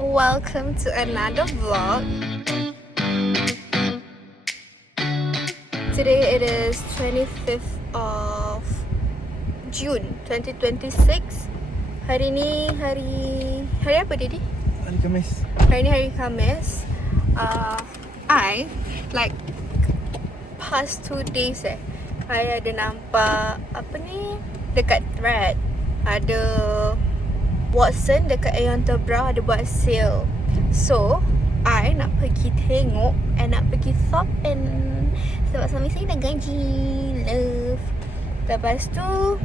welcome to another vlog. Today it is 25th of June 2026. Hari ni hari apa Didi? Hari Khamis. Hari ni hari Khamis. I like past 2 days I ada nampak apa ni dekat thread ada Watson dekat Aeon Terbrah ada buat sale. So I nak pergi tengok and nak pergi shopping sebab suami saya dah gaji. Love. Lepas tu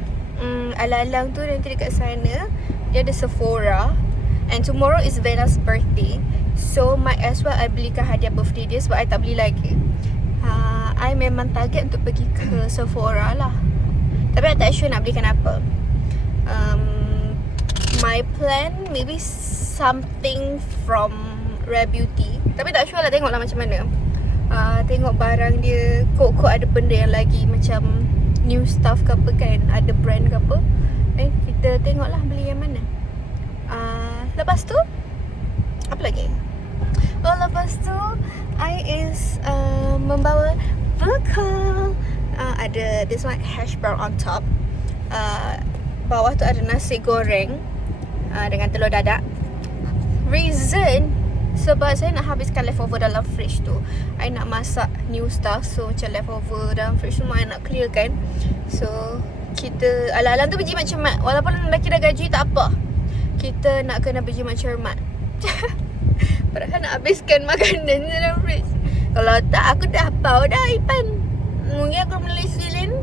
alang-alang tu nanti dekat sana dia ada Sephora. And tomorrow is Vena's birthday. So might as well I belikan hadiah birthday dia sebab I tak beli lagi. I memang target untuk pergi ke Sephora lah. Tapi I tak sure nak belikan apa. My plan maybe something from Rare Beauty. Tapi tak sure lah, tengoklah macam mana. Tengok barang dia, kok ada benda yang lagi macam new stuff ke apa kan, ada brand ke apa. Kita tengoklah beli yang mana. Lepas tu apa lagi? Lepas tu I is membawa bekal. Ada this one hash brown on top. Bawah tu ada nasi goreng dengan telur dadak. Reason sebab saya nak habiskan leftover dalam fridge tu. I nak masak new stuff. So macam leftover dalam fridge semua I nak clear kan. So kita alang-alang tu berjimat cermat. Walaupun lelaki dah gaji tak apa, kita nak kena berjimat cermat. Padahal nak habiskan makanan dalam fridge. Kalau tak aku dah bau dah Ipan. Mungkin aku menulis silin.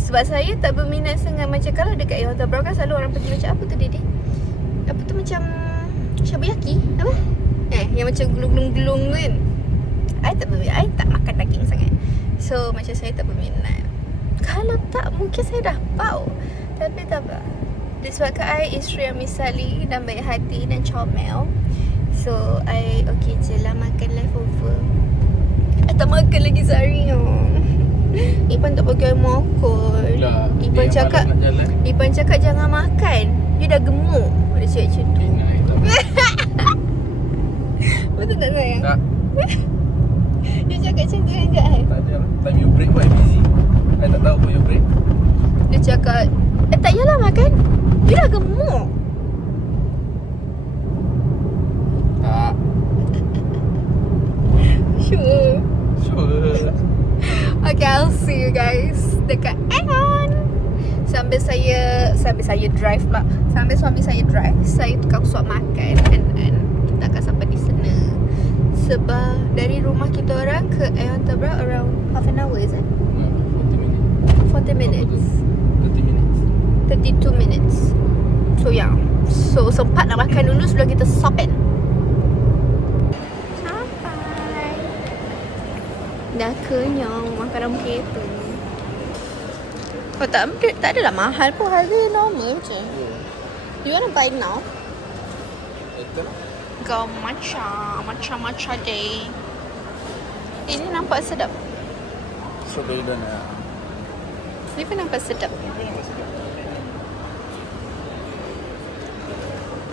Sebab saya tak berminat sangat macam kalau dekat Aeon Terbrah kan selalu orang pergi macam apa tu Didi? Apa tu macam shabuyaki? Apa? Yang macam gelung-gelung kan. I tak berminat. I tak makan daging sangat. So macam saya tak berminat. Kalau tak mungkin saya dah bau. Tapi tak apa. Disebabkan I isteri yang misali dan baik hati dan comel. So I okay je lah makan leftover. I tak makan lagi sehari Ipan tak pakai makan. Ipan cakap jangan makan. Dia dah gemuk. Dia cakap macam tu. Betul tak sayang? Tak. Dia cakap macam tu enggak Tak ada lah. Time you break pun I busy. I tak tahu pun you break. Dia cakap tak yalah makan. Dia dah gemuk. Tak. Sure. Okay, I'll see you guys dekat Aeon. Sambil saya drive pula. Sambil suami saya drive, saya tukang suap makan and kita akan sampai di sana. Sebab dari rumah kita orang ke Aeon Terbrah around half an hour, is it? 40 minutes. 32 minutes. So yeah. So sempat nak makan dulu sebelum kita shopping. Sampai. Dah kenyang makan dalam kereta. Oh tak adalah mahal pun, harga normal je. You wanna buy now? Betul lah. Go matcha day. Ini nampak sedap. Strawberry dan Ini pun nampak sedap.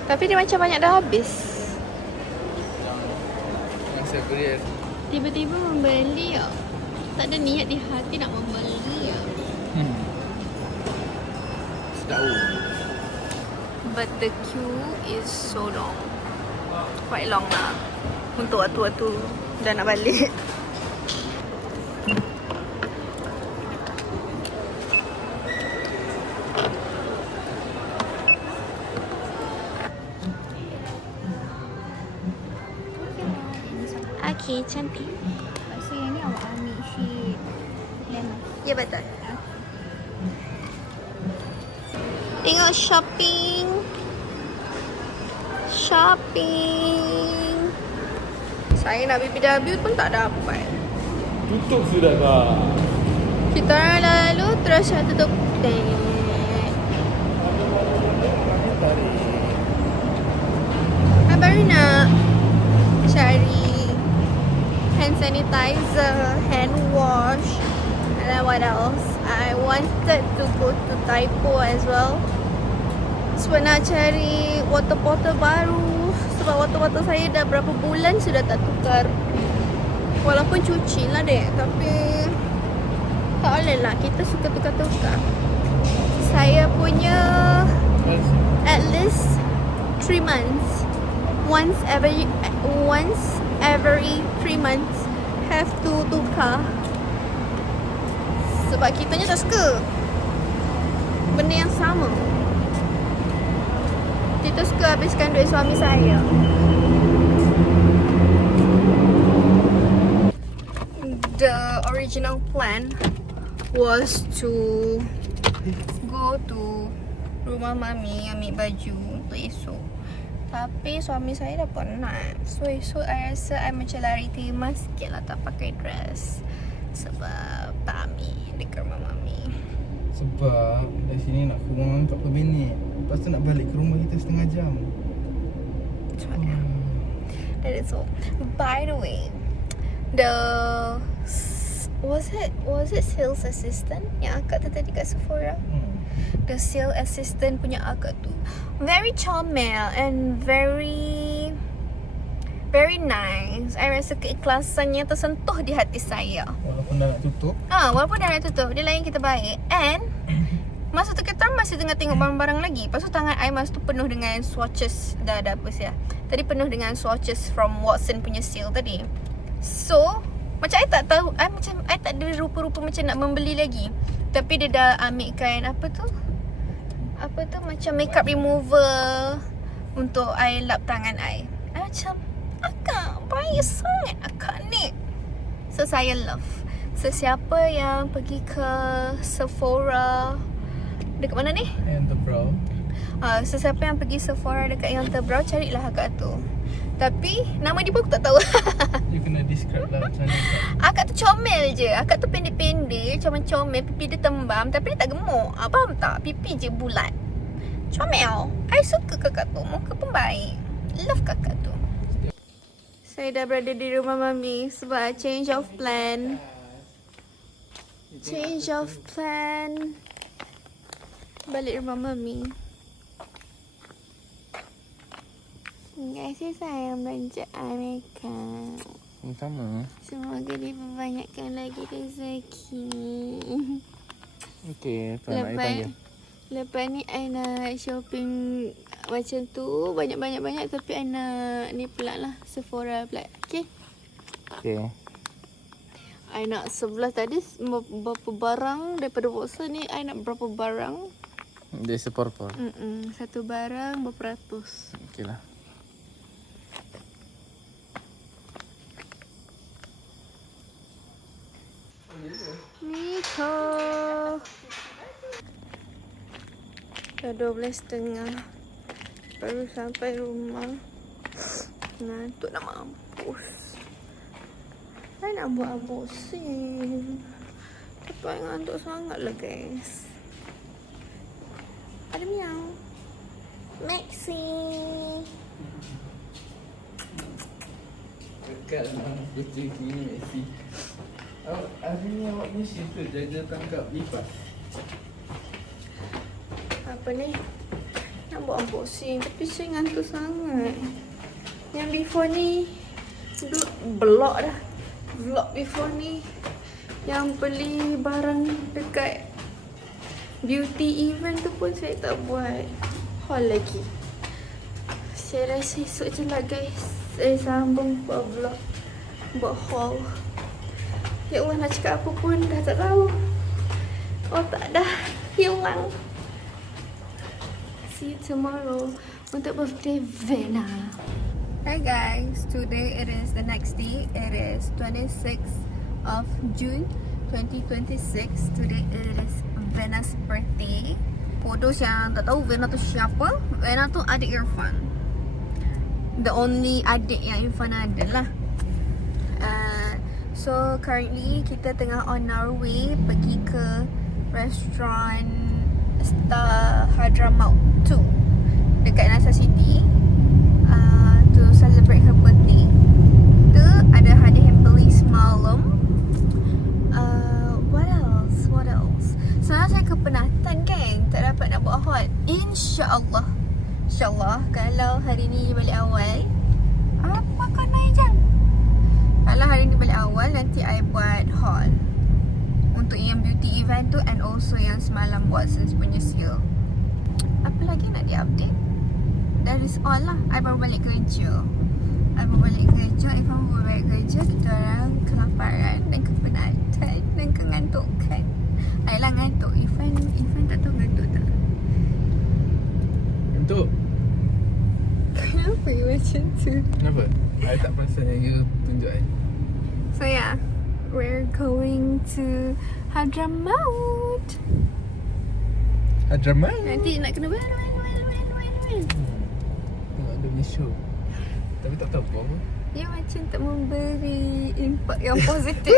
Tapi dia macam banyak dah habis. yang saya beri Tiba-tiba membeli ya. Tak ada niat di hati nak membeli ya. sedap. But the queue is so long. Quite long lah. Untuk waktu-waktu dah nak balik. Okay, cantik. So yang ni awak ambil shade lemon. Ya, betul. Tengok shopping. Saya nak BBW pun tak dapat. Tutup sudah kak. Kita orang lalu terus tutup. I baru nak cari hand sanitizer, hand wash, and then what else? I wanted to go to Typo as well. Sebab nak cari water bottle baru. Sebab water-water saya dah berapa bulan sudah tak tukar. Walaupun cuci lah dek, tapi tak boleh lah, kita suka tukar-tukar. Saya punya at least 3 months. Once every 3 months have to tukar. Sebab kitanya tak suka benda yang sama. Kita suka habiskan duit suami saya. The original plan was to go to rumah mami ambil baju untuk esok. Tapi suami saya dah penat. So esok I rasa I macam lari tema sikit lah, tak pakai dress. Sebab tak ambil dekat rumah mami. Sebab dari sini nak ke rumah 40 minit. Lepas tu nak balik ke rumah kita setengah jam. Macam mana? That is all. By the way, the was it sales assistant yang akak tu tadi kat Sephora? The sales assistant punya akak tu very comel and very nice. I rasa keikhlasannya tersentuh di hati saya. Walaupun dah nak tutup. Walaupun dah nak tutup, dia layan kita baik. And masa tu kita masih tengah tengok barang-barang lagi. Lepas tu tangan I masa tu penuh dengan swatches. Dah apa sih ya. Tadi penuh dengan swatches from Watson punya sale tadi. So macam I tak tahu, I tak ada rupa-rupa macam nak membeli lagi. Tapi dia dah ambilkan apa tu macam makeup remover untuk I lap tangan I. I macam, akak baik sangat akak ni. So saya love. So siapa yang pergi ke Sephora dekat mana ni? Yang terbrow. So siapa yang pergi Sephora dekat yang terbrow, carilah akak tu. Tapi nama dia pun aku tak tahu. You kena describe lah macam mana. Akak tu comel je. Akak tu pendek-pendek, comel, pipi dia tembam tapi dia tak gemuk. Faham tak? Pipi je bulat. Comel. I suka kakak tu. Muka pun baik. Love kakak tu. Saya dah berada di rumah mami sebab change of plan. Balik rumah mami. Terima kasih sayang belanja makeup. Sama. Semoga diperbanyakkan lagi rezeki. Okey, apa nak panggil? Lepas ni I nak shopping macam tu banyak tapi I nak ni pula lah, Sephora pula. Okay? Okey. I nak 11 tadi berapa barang daripada Watson ni. I nak berapa barang? Dia sepor-por. Satu barang berapa ratus. Okey lah. Miko. Dah 12.30. Baru sampai rumah. Ngantuk nak mampus. Saya nak buat aborsin. Tapi saya ngantuk sangat lah guys. Ada miau. Maxi. Dekat lah kucing ni Messi. Hari ni awak ni siapa jaga tangkap lipas? Apa ni? Nak buat unboxing tapi saya ngantuk sangat. Yang before ni vlog dah. Vlog before ni yang beli barang dekat beauty event tu pun saya tak buat haul lagi. Saya rasa esok je lah guys. Saya sambung buat vlog, buat haul. Ya Allah, nak cakap apa pun dah tak tahu. Oh tak dah hilang. See you tomorrow untuk birthday Vena. Hi guys, today it is the next day. It is 26th of June 2026. Today it is Vena's birthday. Bodoh yang tak tahu Vena tu siapa. Vena tu adik Irfan. The only adik yang Irfan ada lah. So currently kita tengah on our way pergi ke restoran Star Hadramaut 2 dekat Nasa City to celebrate her birthday. Tu ada hadiah yang beli semalam. What else? Sebenarnya saya kepenatan kan, tak dapat nak buat haul. InsyaAllah kalau hari ni balik awal, also yang semalam Watsons punya sale. Apa lagi nak di-update? That is all lah. I baru balik kerja. Ifan baru balik kerja. Kita orang kelaparan dan kepenatan dan kengantukan. Ayolah ngantuk. Ifan tak tahu ngantuk tak? Untuk Kenapa you macam tu? kenapa? I tak perasan yang you tunjuk I. So yeah, we're going to Hadramaut. Hadramaut. Nanti nak kena Tengok dia punya show. Tapi tak tahu apa. dia macam tak memberi impact yang positif.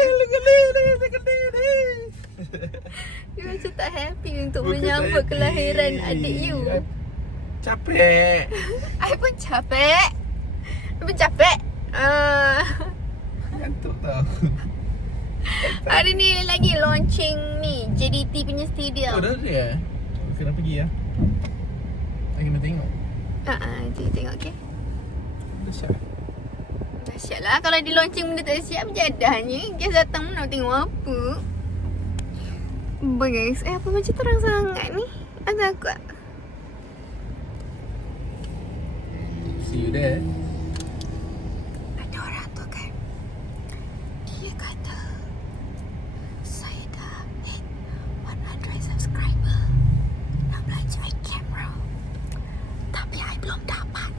Dia macam tak happy untuk menyambut kelahiran adik you. Capek. I pun capek. Ngantuk tau. Hari ni lagi launching ni JDT punya stadium. Oh dah dia. Kena pergi lah. I kena tengok. Nanti tengok okay. Dahsyat. Dahsyat lah kalau di launching benda tak siap jadahnya. Guys datang mana nak tengok apa. Guys, apa macam terang sangat ni? Ada aku. See you there. Ada orang tu kan. Dia kata saya dah hit 100 subscriber. Nak belajar kamera. Tapi I belum dapat.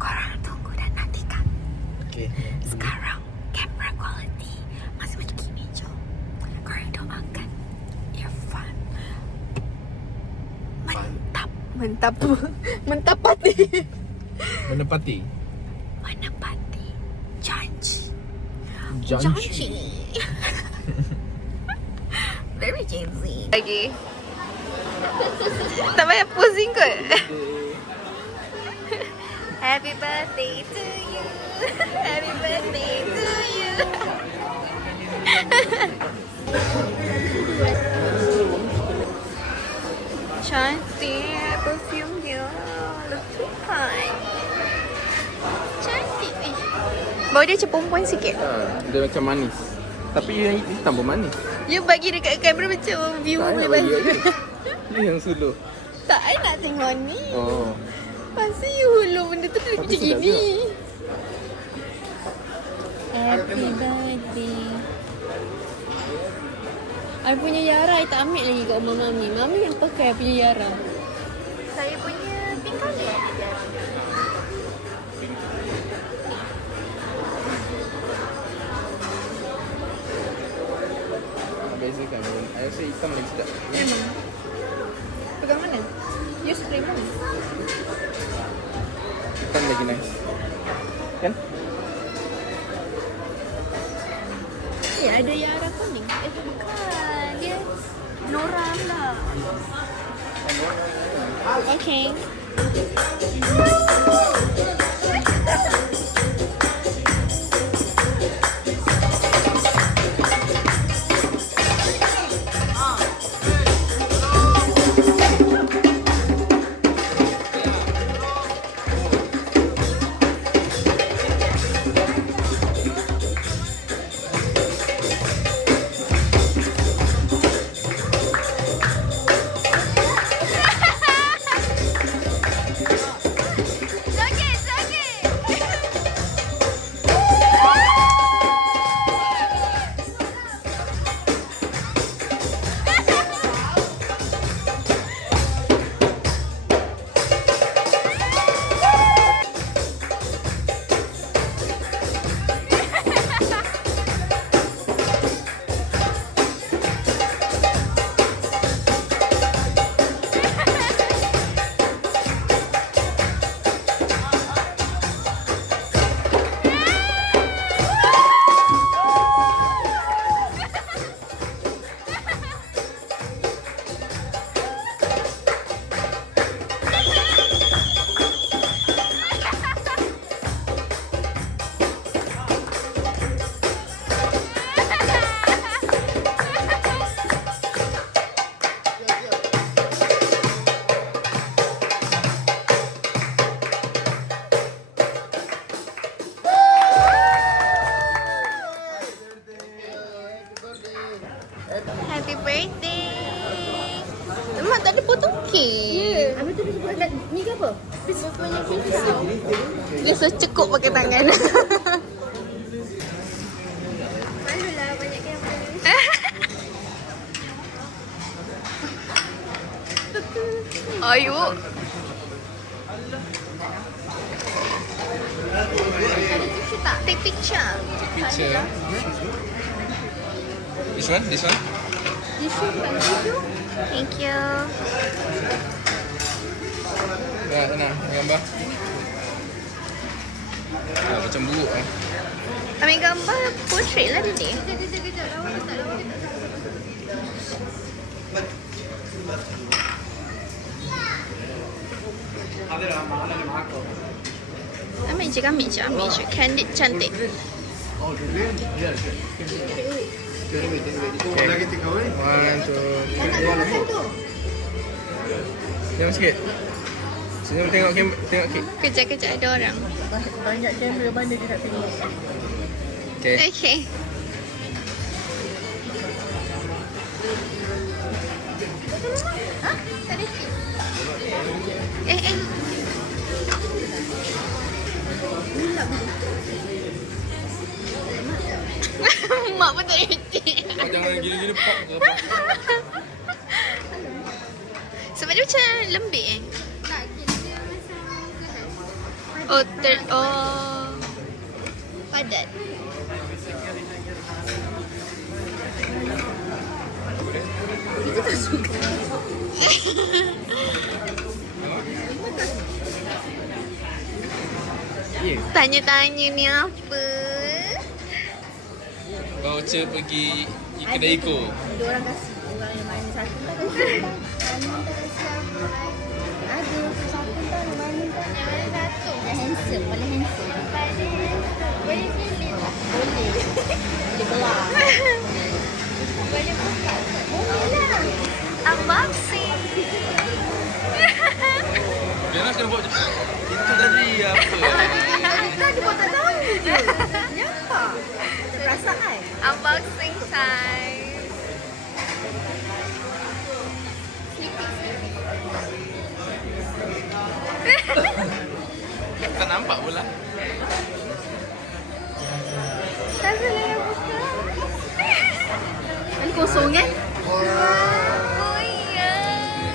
Korang tunggu dan nantikan. Okay. Sekarang kamera quality masih macam gini je. Korang doakan Irfan Menepati. menepati janji. Janji. Very Gen Z. Lagi. Tak payah posing kot. Happy birthday to you. Happy birthday to you. Cantik perfume dia. Letupan. Cantik. Bau dia macam perempuan sikit. Dia macam manis. Tapi yang hitam pun manis. You bagi dekat kamera macam view Tak boleh payah bagi bagi. Ni yang suluh. Tak, I nak tengok ni. Oh. Pasti you hulur benda tu macam sedap gini. Happy birthday. I punya Yara I tak ambil lagi kat rumah Mami. Mami yang pakai I punya Yara. Saya punya pink colour. Bezakan pun. I rasa hitam lagi sedap. Memang. Pegang mana? You spray mana? Hitam lagi nice. Kan? Ya, ada Yara kuning. Bukan. Dia Nora lah. Okay. Dia punya pisau. Dia secekup pakai tangan. Malulah banyak kamera. Ayu. Ada tisu tak? Take picture. Picture. This one? This one? Tisu bukan tisu. Thank you. Nak gambar. Macam buruk eh. Ambil gambar portrait lah dia. Kejap. Lawan ke tak? Ambil je. Candid cantik. One, two. Diam sikit. Senyum tengok kek. Kejap ada orang. Banyak kamera mana dia nak tengok. Okay. Okay. Ha? Tak ada tip. Mak pun tak reti. Kau jangan gini-gini pop ke. Sebab dia macam lembik Tak, dia macam keras. Padat. Kita tak suka. Tanya-tanya ni apa? Voucher pergi kedai Iko. Ada orang kasih. Orang yang mana satu tak kasih. Mana tak kasih. Ada satu tak yang mana tak. Yang mana satu? Yang handsome. Paling handsome. Boleh pilih tak? Boleh. Boleh belah. Boleh buka. Boleh lah. Unboxing. Biarlah sekarang buat itu tadi apa? Tadi buat tak tahu je. Kenapa? Perasaan. Unboxing time. Tak nampak pula. Tak salah yang buka. Ini kosong kan? Oh iya.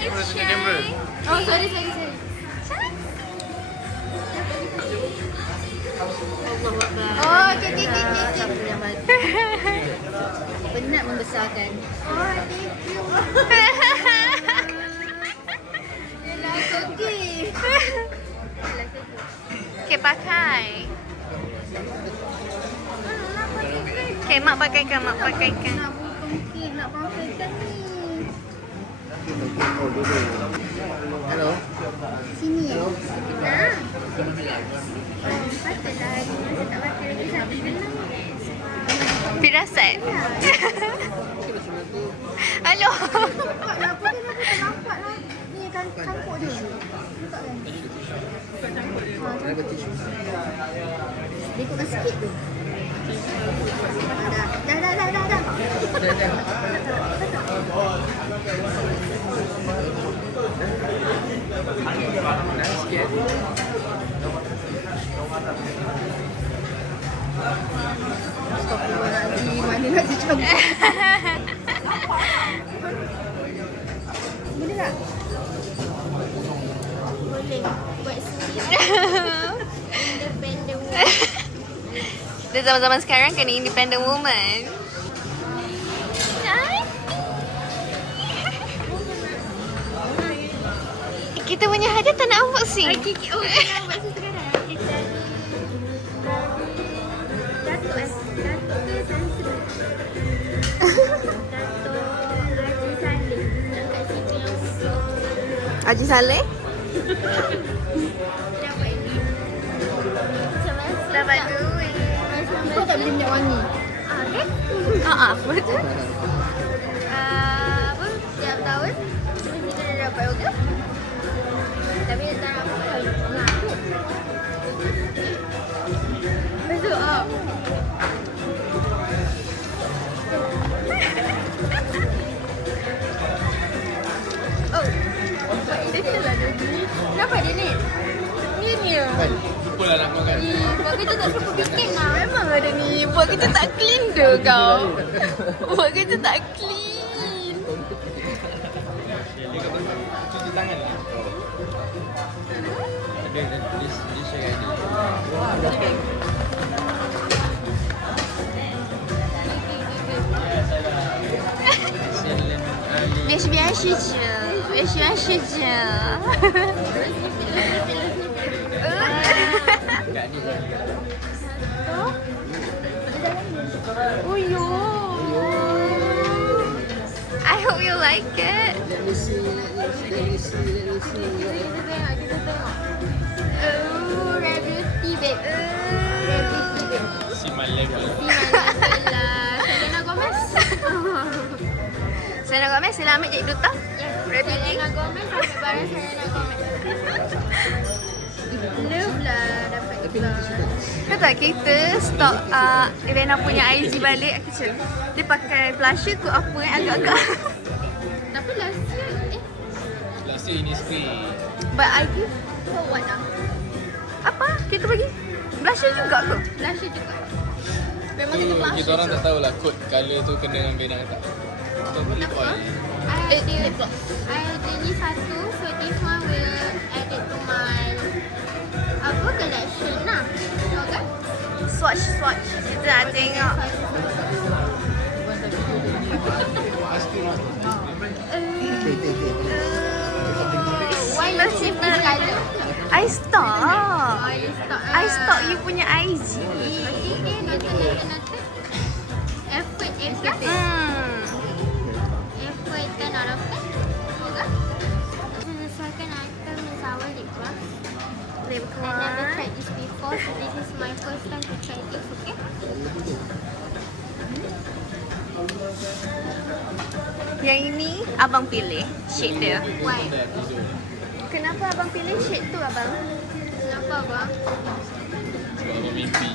Kamera, suka kamera. Oh, sorry. Oh, okey. Penat membesarkan. Oh, thank you. Yelah, okey. Okay, pakai. Okay, mak pakaikan. Nak pakaikan ni. Hello. Sini ya? Ha? Patutlah hari ni saya tak pakai lagi sampai menang. Firasat. Halo. Nampak lah, apa dia nampak lah. Ni kan cangkuk dia. Nampak kan? Ada tisu. Dia ikutkan sikit tu. Dah. Astagfirullahaladzim, mana nak dicampur? Boleh tak? Boleh. Buat sendiri. Independent woman. Dia zaman-zaman sekarang kena independent woman. Kita punya hadiah tak nak unboxing. Okay. Oh, kita unboxing sekarang. Datuk ke Tansu? Datuk Haji Saleh. Haji Saleh? Dapat ini. Dapat duit. Kau tak beli minyak wangi? Kan? Betul. Apa? Setiap tahun kita dah dapat juga. Tapi dia tak nak pakai. Betul. Oh. Betul lah dia ni. Kenapa dia ni? ya. Lupa lah nak makan. Buat kerja tak suka bikin lah. Memang ada ni. Buat kerja tak clean dah kau. Buat kerja tak clean. Dia kata cuci tangan lah. Dia share ni. Biasa-biasa je. Biasa-biasa je. Kat ni. Oh yo. I hope you like it. Kita tengok. Oh, Rare Beauty, babe. Rare Beauty, babe. Si my level. Selena Gomez. Selena Gomez, sila ambil jadi duta. Rare Beauty. Selena Gomez sampai barang Selena Gomez. Love lah dapat kita. Tahu tak kita stok Irena punya IG balik kecil. Dia pakai blusher kot apa agak-agak. Tapi last year, Last year Innisfree. But I give for what lah? apa? Kita bagi blusher juga kot. Last year juga. Memang kita blush. Kita orang tak tahulah kod colour tu kena dengan benang tak. Kita boleh lip oil. I ada ni satu, so this one will add it to my collection lah. Tahu kan? Swatch. Kita nak tengok. Why you save this colour? I stok. Oh, you stock. I stok you punya IG. Okay, noted. Effort, effort. Effort 10 out of 10. Tahu kan? The second item is our lip gloss. Lip I never gloss. tried this before, so this is my first time to try this, okay? Yang ini abang pilih shade dia. Why? Kenapa abang pilih shade tu abang? Kenapa bang? Sebab abang mimpi.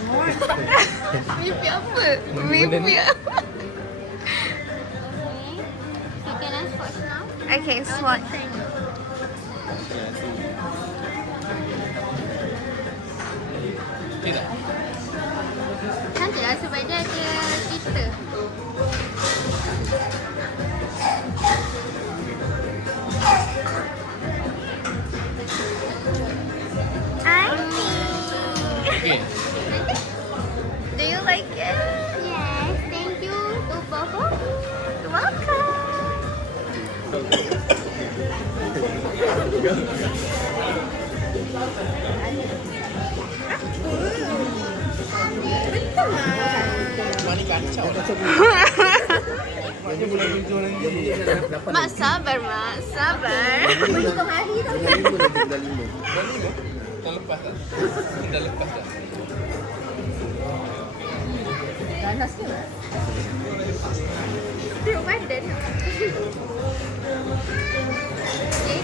Mimpi apa? Mimpi apa? Okay. So can I swatch now? Okay, I want swatch. to try now. Okay tak? Cantik lah sebab dia ada glitter. Okay. Do you like it? Yes, thank you to both of you. You're welcome. Mari kacau lah. Mak sabar, Mak. Sabar. Dah lepas tak? Dah lepas tak? Tengok badan. Okay,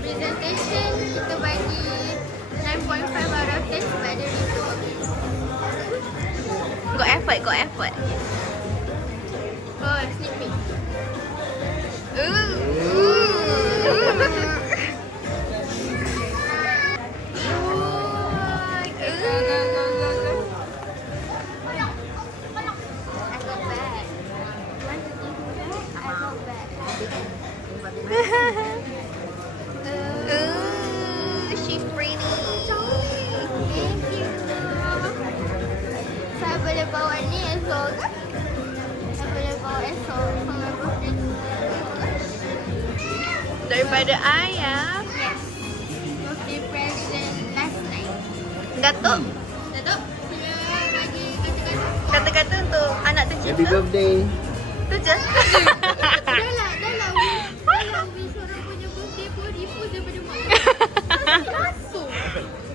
presentation kita bagi 9.5 out of 10 sebab dia review. Got effort. Oh, snipping. She's pretty. Thank you. Saya boleh bawa ni esok kan? Saya boleh bawa esok for my birthday. Daripada ayah. Yes. Birthday present last night. Datuk, Datuk, sila bagi kata-kata. kata-kata untuk anak Happy tercinta. birthday. Tu je. Dah lah wish orang punya birthday pun repost daripada mak. Langsung.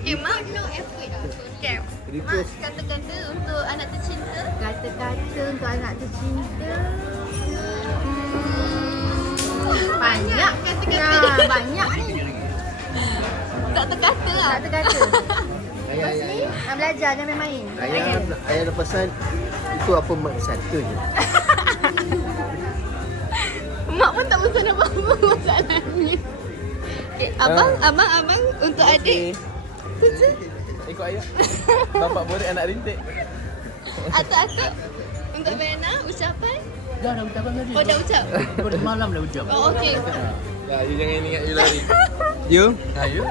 Mak. No effort lah. Okay. Mak, Repost. kata-kata untuk anak tercinta. Kata-kata untuk anak tercinta. Banyak kata-kata. banyak ni. Kata-kata lah. Kata-kata. Ayah. Belajar jangan main-main. Ayah dah pesan itu apa mak satu je. Mak pun tak pesan apa-apa masalahnya. Okay, abang untuk adik. Ikut ayah. Bapak boleh anak rintik. Atuk-atuk untuk Vena, ucapan? Dah ucapan tadi. Oh, dah ucap? Pada semalam dah ucap. Oh, okey. Ya, you jangan ingat you lari. You? You?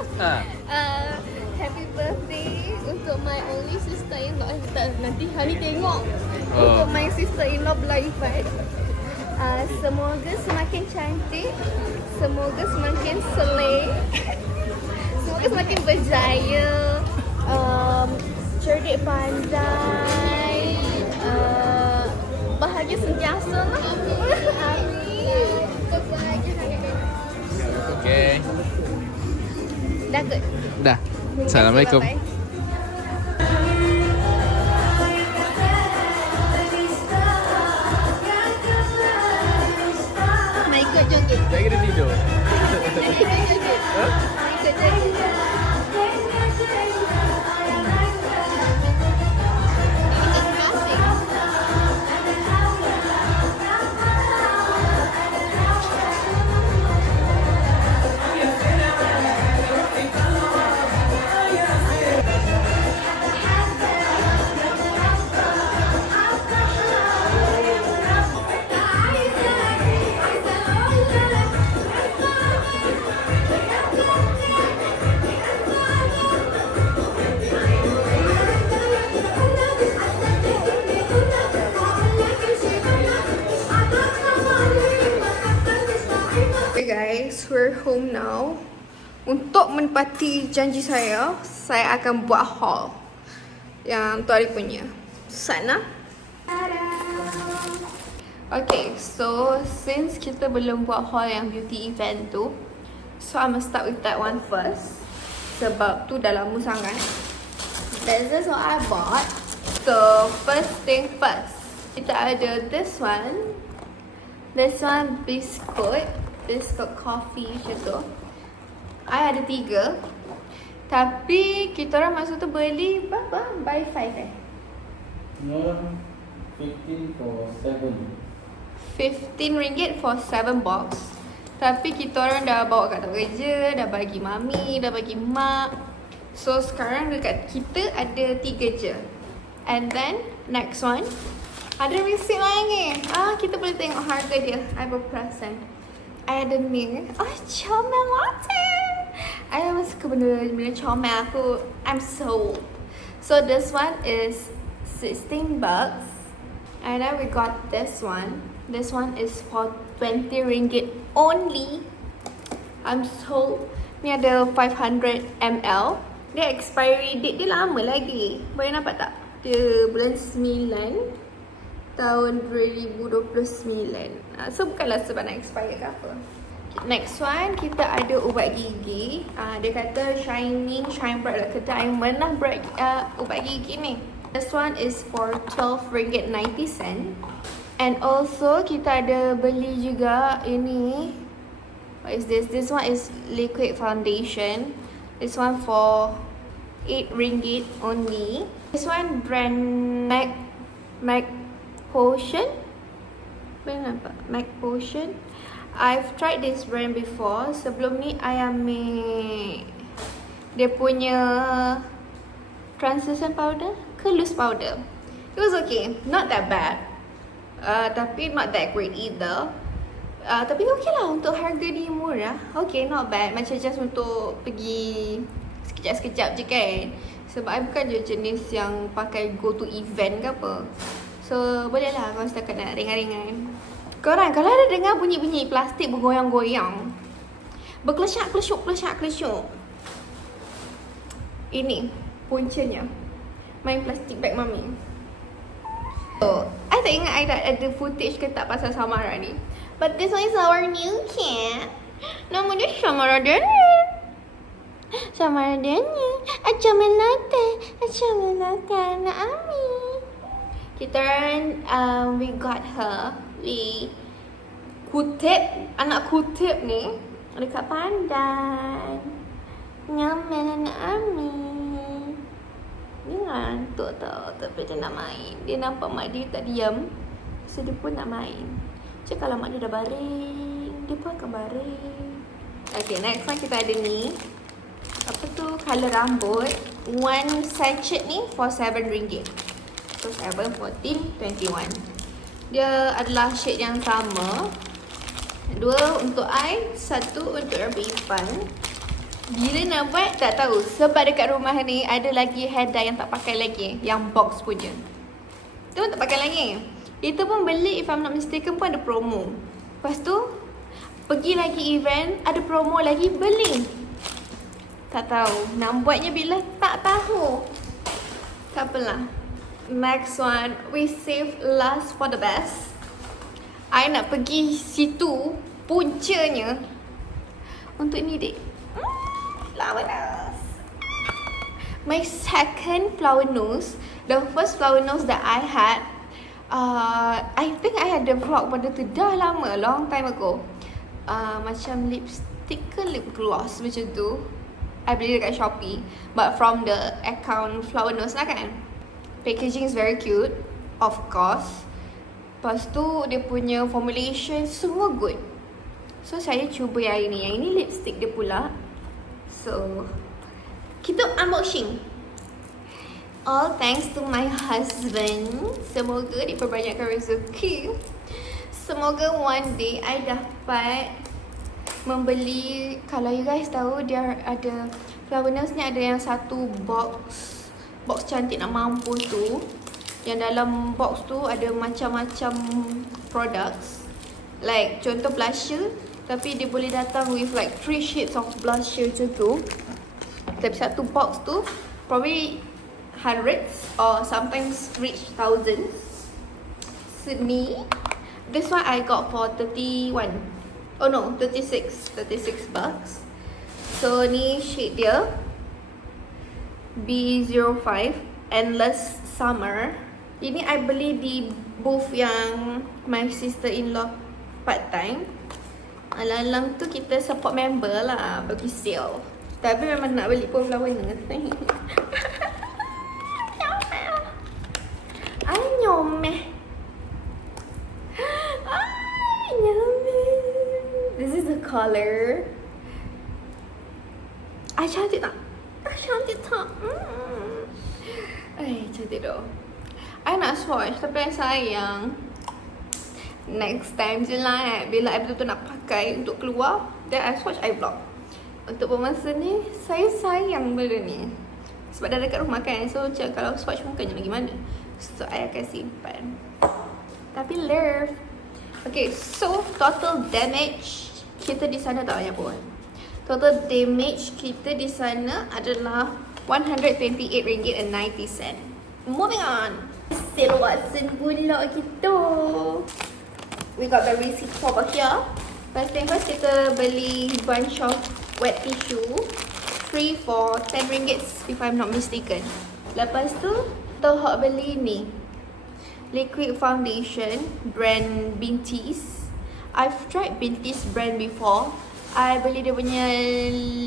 Happy birthday untuk my only sister-in-law. Nanti Hani tengok. Oh. Untuk my sister-in-law Belaifat. Semoga semakin cantik. Semoga semakin seleh. Semoga semakin berjaya. Cerdik pandai. Bahagia sentiasa lah. Amin. Bahagia sangat. Okay. Dah kot. Dah. Assalamualaikum. Bye-bye. Nak ikut joget. Tak kena tidur. Nak ikut joget. Ikut joget. Ikut crossing. Okay guys, we're home now. Untuk menepati janji saya akan buat haul yang tu hari punya. Sana. Okay, so since kita belum buat haul yang beauty event tu, so I'm gonna start with that one first. Sebab tu dah lama sangat. This is what I bought. So first thing first, kita ada this one. This one biscuit coffee macam tu. I ada 3. Tapi kita orang masa tu beli berapa? Buy 5 No, 15 for 7. RM15 for 7 box. Tapi kita orang dah bawa kat tempat kerja, dah bagi mami, dah bagi mak. So sekarang dekat kita ada 3 je. And then next one, ada receipt lagi. Kita boleh tengok harga dia. I berperasan. I ada ni. Comel latte. I memang suka benda comel. I'm sold. So this one is 16 bucks. And then we got this one. This one is for RM20 only. I'm sold. Ni ada 500 ml. Dia expiry date dia lama lagi. Boleh nampak tak? Dia bulan 9 tahun 2029. So bukanlah sebab nak expire ke apa. Next one, kita ada ubat gigi. Dia kata shine bright lah. Kata I pernah ubat gigi ni. This one is for RM12.90. And also kita ada beli juga ini. What is this? This one is liquid foundation. This one for RM8 only. This one brand Mac Potion. Boleh nampak? Mac Potion. I've tried this brand before. Sebelum ni I ambil dia punya translucent powder ke loose powder. It was okay. Not that bad. Tapi not that great either. Tapi okay lah untuk harga dia murah. Okay, not bad. Macam just untuk pergi sekejap-sekejap je kan. Sebab I bukan je jenis yang pakai go to event ke apa. So boleh lah kalau setakat nak ringan-ringan. Korang kalau ada dengar bunyi-bunyi plastik bergoyang-goyang, berkelesyak-kelesuk, ini puncanya main plastik bag mami. So I tak ingat I dah ada footage ke tak pasal Samara ni. But this one is our new cat. Nama dia Samara Daniel. Samara Daniel. Comel latte anak Ami. Kita we got her. Anak kutip ni dekat pandan. Nyamel anak Ami. Dia ngantuk tau, tapi dia nak main. Dia nampak mak dia tak diam, so dia pun nak main. Macam kalau mak dia dah baring, dia pun akan baring. Okay, next one kita ada ni. apa tu, color rambut. One sachet ni for RM7. So 7, 14, 21. Dia adalah shade yang sama. 2 untuk I, 1 untuk Rabi Irfan. Bila nak buat tak tahu. Sebab dekat rumah ni ada lagi hair dye yang tak pakai lagi. Yang box punya. Itu pun tak pakai lagi. Itu pun beli, if I'm not mistaken pun ada promo. Lepas tu pergi lagi event, ada promo lagi, beli. Tak tahu. Nak buatnya bila tak tahu. Tak apalah. Next one, we save last for the best. I nak pergi situ puncanya untuk ni dek. Flower nose. My second flower nose. The first flower nose that I had, I think I had the vlog pada tu dah lama, long time ago. Macam lipstick ke lip gloss macam tu. I beli dekat Shopee, but from the account flower nose lah kan. Packaging is very cute, of course. Lepas tu dia punya formulation semua good. So saya cuba yang ini. Yang ini lipstick dia pula. So kita unboxing. All thanks to my husband. Semoga diperbanyakkan rezeki. Semoga one day I dapat membeli. Kalau you guys tahu, dia ada flower nose ni, ada yang satu box cantik nak mampus tu. Yang dalam box tu ada macam-macam products. Like contoh blusher, tapi dia boleh datang with like 3 shades of blusher macam tu. Tapi satu box tu probably hundreds or sometimes reach thousands. Sydney. This one I got for 31. Oh no, 36 bucks. So ni shade dia B05 Endless Summer. Ini I beli di booth yang my sister-in-law part time. Alang-alang tu kita support member lah, bagi sale. Tapi memang nak beli pun flower ni. Ay, nyomeh. Ay, nyomeh. This is the color. Ay, cantik tak? Ay, cantik tak? Ay, cantik doh. I nak swatch tapi I sayang. Next time je lah bila I betul-betul nak pakai untuk keluar, then I swatch, I vlog. Untuk pemasa ni, saya sayang benda ni. Sebab dah dekat rumah kan, so macam kalau swatch mukanya lagi mana. So I akan simpan. Tapi love. Okay, so total damage kita di sana tak banyak pun. Total damage kita di sana adalah RM128.90. Moving on. Sale Watson pula kita. We got the receipt over here. First thing first, kita beli bunch of wet tissue. Free for RM10 if I'm not mistaken. Lepas tu, kita hok beli ni. Liquid foundation brand Bintis. I've tried Bintis brand before. I beli dia punya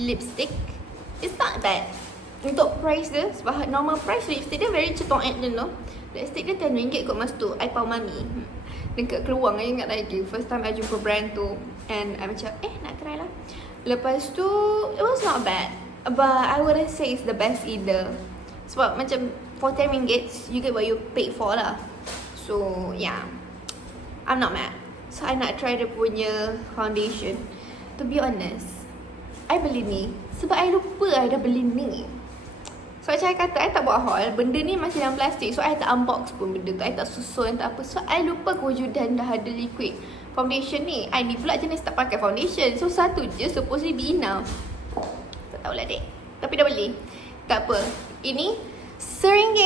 lipstick. It's not bad. Untuk price dia, sebab normal price lipstick dia very cetong je tu. Lipstick dia RM10 kot masa tu. I pau mami. Dekat keluar, I ingat lagi. First time I jumpa brand tu. And I macam, nak try lah. Lepas tu, it was not bad. But I wouldn't say it's the best either. Sebab macam for RM10, you get what you paid for lah. So, yeah. I'm not mad. So, I nak try dia punya foundation. To be honest, I beli ni sebab I lupa I dah beli ni. So macam I kata, I tak buat haul. Benda ni masih dalam plastik. So I tak unbox pun benda tu. I tak susun, tak apa. So I lupa kewujudan dah ada liquid foundation ni. I ni pula jenis tak pakai foundation. So satu je supposedly be enough. Tak tahulah dek. Tapi dah beli. Tak apa. Ini RM1.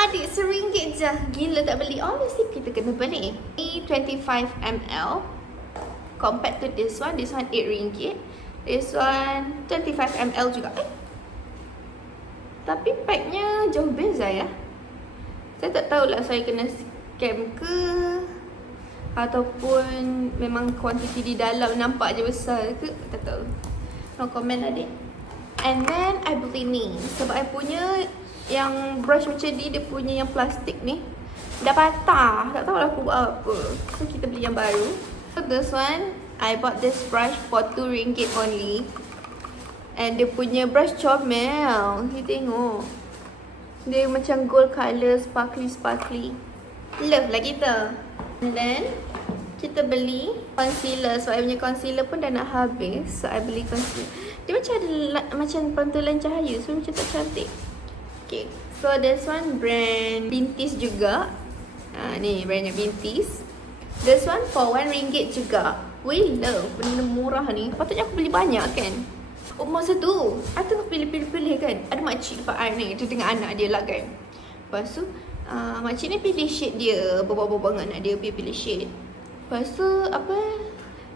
Adik RM1 je. Gila tak beli. Honestly kita kena beli. Ini 25ml. Compared to this one RM8. This one 25ml juga. Tapi packnya jauh beza ya. Saya tak tahulah saya kena scam ke, ataupun memang kuantiti di dalam nampak je besar ke. Tak tahu. No comment lah dek. And then I beli ni sebab I punya yang brush macam ni, dia punya yang plastik ni dah patah. Tak tahulah aku buat apa. So kita beli yang baru. So this one, I bought this brush for RM2 only. And dia punya brush comel. You tengok. Dia macam gold colour, sparkly. Love lah kita. And then kita beli concealer. So I punya concealer pun dah nak habis. So I beli concealer. Dia macam ada macam pantulan cahaya. So macam tak cantik. Okay. So this one brand Bintis juga. Ni brandnya Bintis. This one for RM1 juga. We love benda murah ni. Patutnya aku beli banyak kan. Oh, masa tu I tengah pilih-pilih kan. Ada makcik depan I ni. Dia dengan anak dia lah kan. Lepas tu makcik ni pilih shade dia. Berbual-bual dengan anak dia pilih shade. Lepas tu apa,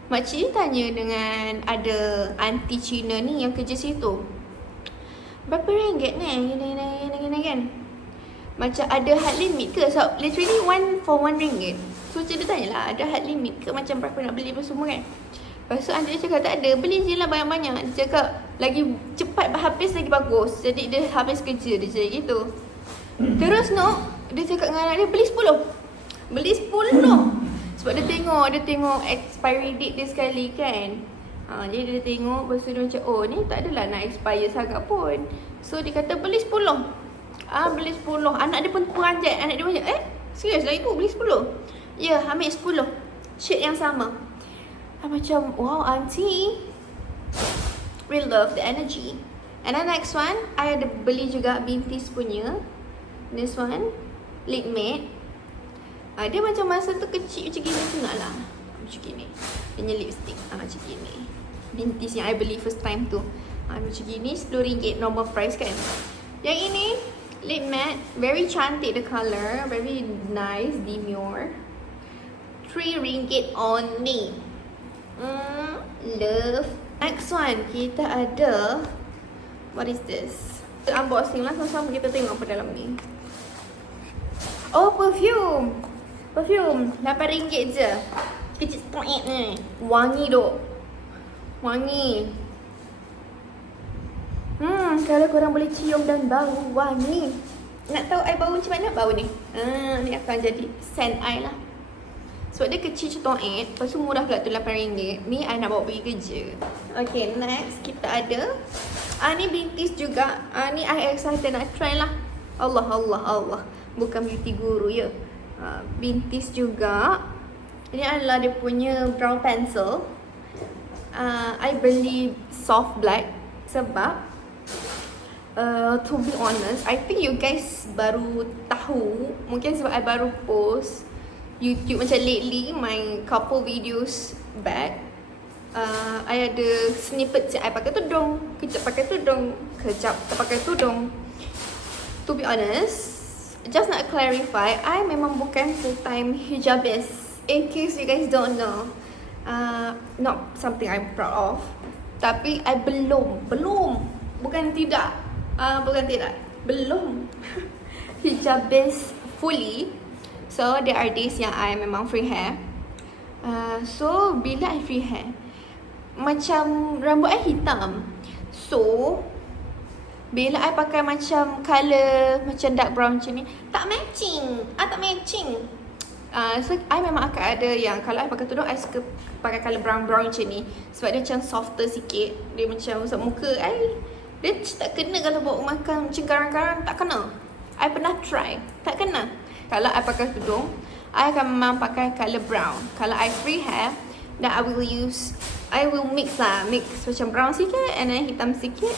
makcik ni tanya dengan ada aunty Cina ni yang kerja situ. Berapa ringgit ni? Gini kan. Macam ada had limit ke? So literally 1 for RM1. So macam dia tanya lah, ada had limit ke? Macam berapa nak beli apa semua kan? Lepas tu aunty dia cakap tak ada, beli je lah banyak-banyak. Dia cakap lagi cepat habis lagi bagus. Jadi dia habis kerja dia cakap gitu. Terus dia cakap dengan anak dia beli 10. Beli 10. Sebab dia tengok expiry date dia sekali kan. Jadi dia tengok, lepas tu dia macam oh ni tak adalah nak expire sangat pun. So dia kata beli 10. Beli 10. Anak dia pun peranjat. Anak dia macam serius lah ibu beli 10? Ya, ambil 10. Shade yang sama. Macam wow auntie, we love the energy. And then next one I ada beli juga Bintis punya. This one lip matte. Dia macam masa tu kecil macam gini tengok lah. Macam gini. Dia punya lipstick macam gini. Bintis yang I beli first time tu. Macam gini RM10 normal price kan. Yang ini lip matte, very cantik the colour, very nice, demure. RM3 only. Love. Next one kita ada, what is this? Unboxing lah, sama-sama kita tengok apa dalam ni. Oh, perfume RM8 je. Kecil toet ni. Wangi dok. Wangi. Kalau korang boleh cium dan bau wangi. Nak tahu I bau macam mana bau ni? Ni akan jadi scent I lah. Sebab dia kecil macam toet. Lepas tu murah pula tu RM8. Ni I nak bawa pergi kerja. Okay, next kita ada ni Bintis juga. Ni I excited nak try lah. Allah. Bukan beauty guru ya. Bintis juga. Ini adalah dia punya brow pencil. I beli soft black sebab to be honest, I think you guys baru tahu. Mungkin sebab I baru post YouTube macam lately, my couple videos back. I ada snippet I pakai tudung, kejap pakai tudung, kejap tak pakai tudung. To be honest, just nak clarify, I memang bukan full time hijabis. In case you guys don't know, not something I'm proud of. Tapi I belum, bukan tidak, belum hijabis fully. So there are days yang I memang free hair. So bila I free hair, macam rambut I hitam. So bila I pakai macam colour macam dark brown macam ni, tak matching. So I memang akan ada yang kalau I pakai tudung, I suka pakai colour brown macam ni. Sebab dia macam softer sikit. Dia macam sebab muka I, dia tak kena kalau buat makan macam garang-garang, tak kena. I pernah try, tak kena. Kalau I pakai tudung, I akan memang pakai colour brown. Kalau I free hair, then I will mix macam brown sikit and then hitam sikit.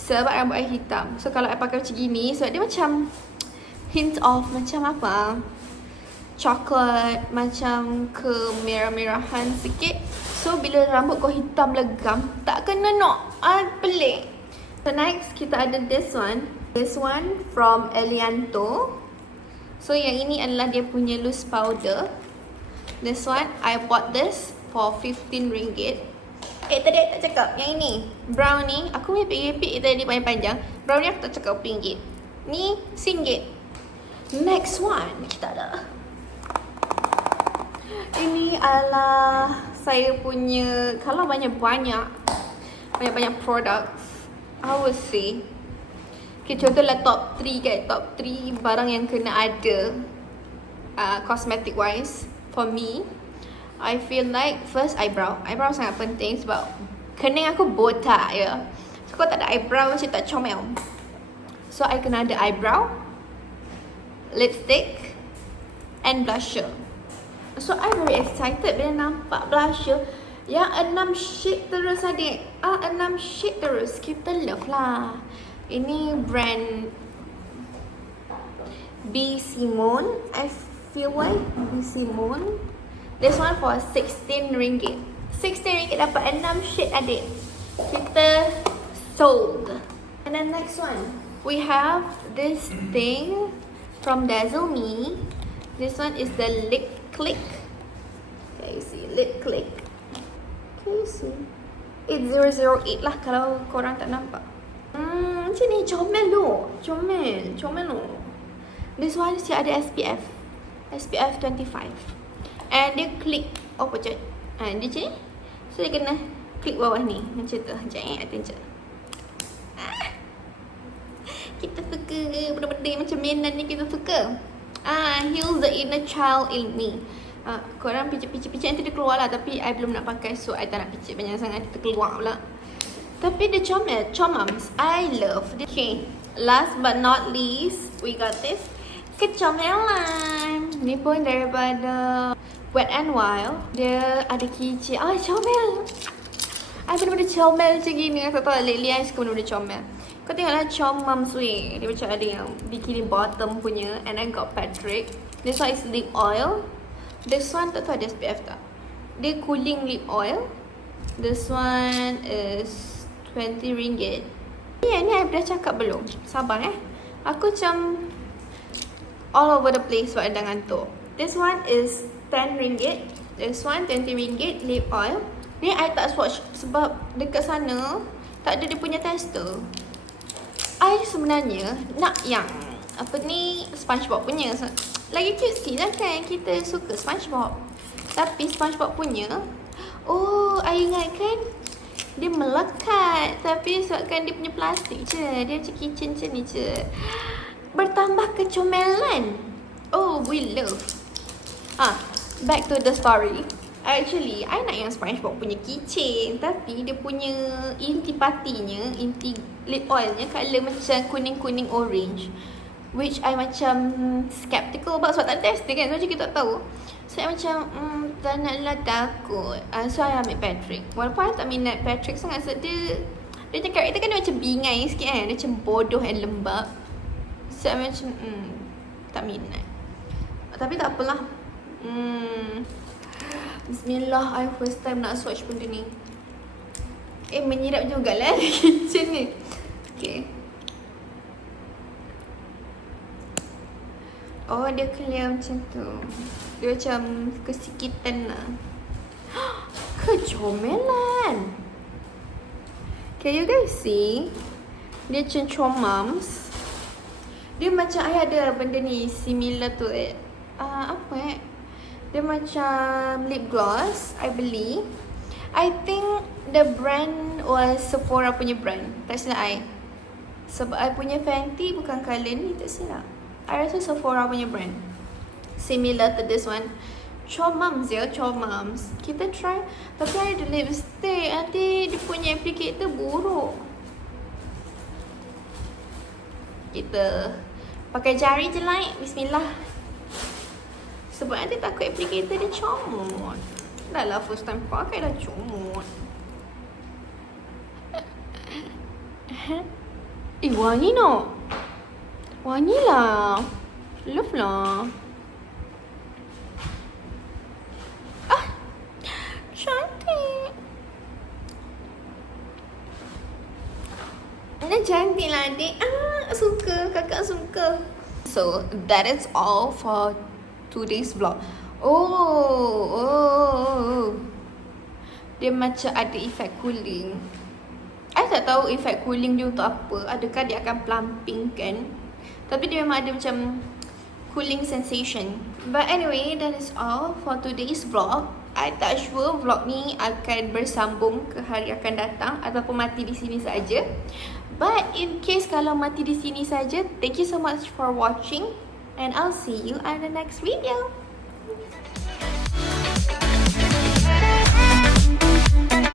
Sebab rambut I hitam. So kalau I pakai macam gini, sebab dia macam hint of macam apa, coklat, macam kemerah-merahan sikit. So bila rambut kau hitam legam, tak kena pelik. So next kita ada this one from Elianto. So yang ini adalah dia punya loose powder. This one I bought this for RM15. Tadi I tak cakap yang ini brown ni aku mepik-mepik tadi panjang. Brown ni aku tak cakap RM1. Ni RM1. Next one kita ada, ini adalah saya punya, kalau banyak-banyak products, I would say, okay, contohlah top 3 kan. Top 3 barang yang kena ada cosmetic wise for me. I feel like first eyebrow sangat penting sebab kening aku botak ya. So Aku tak ada eyebrow, macam tak comel. So I kena ada eyebrow, lipstick and blusher. So I very excited bila nampak blusher yang 6 shade terus adik. 6 shade terus. Kita love lah. Ini brand B. Simone. I feel like B. Simone. This one for RM16. RM16 dapat 6 shade adik. Kita sold. And then next one, we have this thing from Dazzle Me. This one is the lip click. Okay, you see lip click. Okay, you see 8008 lah kalau korang tak nampak. Macam ni comel tu. Comel tu. This one still ada SPF 25. And dia click opposite. Dia macam ni. So dia kena klik bawah ni. Macam tu. Attention. Kita suka benda-benda macam mainan ni, kita suka. Heal the inner child in me. Korang picit-picit nanti dia keluar lah. Tapi I belum nak pakai, so I tak nak picit banyak sangat. Dia terkeluar pula. Tapi dia comel. Chomams. I love this. Okay, last but not least, we got this kecomelan. Ni pun daripada Wet n Wild. Dia ada keychain. Comel. I benar-benar comel macam gini. I tak tahu lately I suka benda-benda comel. Kau tengoklah Chomams way. Dia macam ada yang bikini bottom punya. And I got Patrick. This one is lip oil. This one tak tahu ada SPF tak. Dia cooling lip oil. This one is RM20. Ni I dah cakap belum? Sabar Aku macam all over the place sebab I dah ngantuk. This one is RM10. This one RM20 lip oil. Ni I tak swatch sebab dekat sana tak ada dia punya tester. I sebenarnya nak yang SpongeBob punya. Lagi cutesy lah kan, kita suka SpongeBob. Tapi SpongeBob punya, I ingat kan, dia melekat. Tapi sebabkan dia punya plastik je, dia macam kitchen macam ni je. Bertambah kecomelan. We love. Back to the story. Actually, I nak yang SpongeBob punya keychain. Tapi dia punya inti patinya, inti lip oilnya colour macam kuning-kuning orange. Which I macam skeptical about sebab tak test kan. So macam kita tak tahu. So I macam tak naklah takut. So I ambil Patrick. Walaupun I tak minat Patrick sangat sebab dia punya karakter kan dia macam bingai sikit kan. Dia macam bodoh and lembab. So I macam tak minat. Tapi tak apalah. Bismillah, I first time nak swatch benda ni. Menyirap jugalah kitchen ni. Okay. Dia clear macam tu. Dia macam kesikitan lah. Kecomelan. Can you guys see? Dia macam Chomams. Dia macam I ada benda ni similar to it. Dia macam lip gloss, I beli. I think the brand was Sephora punya brand. Tak silap I. Sebab I punya Fenty bukan colour ni, tak silap. I rasa Sephora punya brand. Similar to this one. Chomams ya, Chomams. Kita try. Tapi I ada lipstick. Nanti dia punya applicator buruk. Kita pakai jari je like. Bismillah. Sebab nanti takut applicator dia comot. Dah lah first time pakai dah comot. Wangi no. Wangi lah. Love lah. Cantik. Dia cantik lah adik. Suka. Kakak suka. So that is all for today's vlog. Dia macam ada efek cooling. I tak tahu efek cooling dia untuk apa. Adakah dia akan plumping kan? Tapi dia memang ada macam cooling sensation. But anyway, that is all for today's vlog. I tak sure vlog ni akan bersambung ke hari akan datang ataupun mati di sini saja. But in case kalau mati di sini saja, thank you so much for watching. And I'll see you on the next video.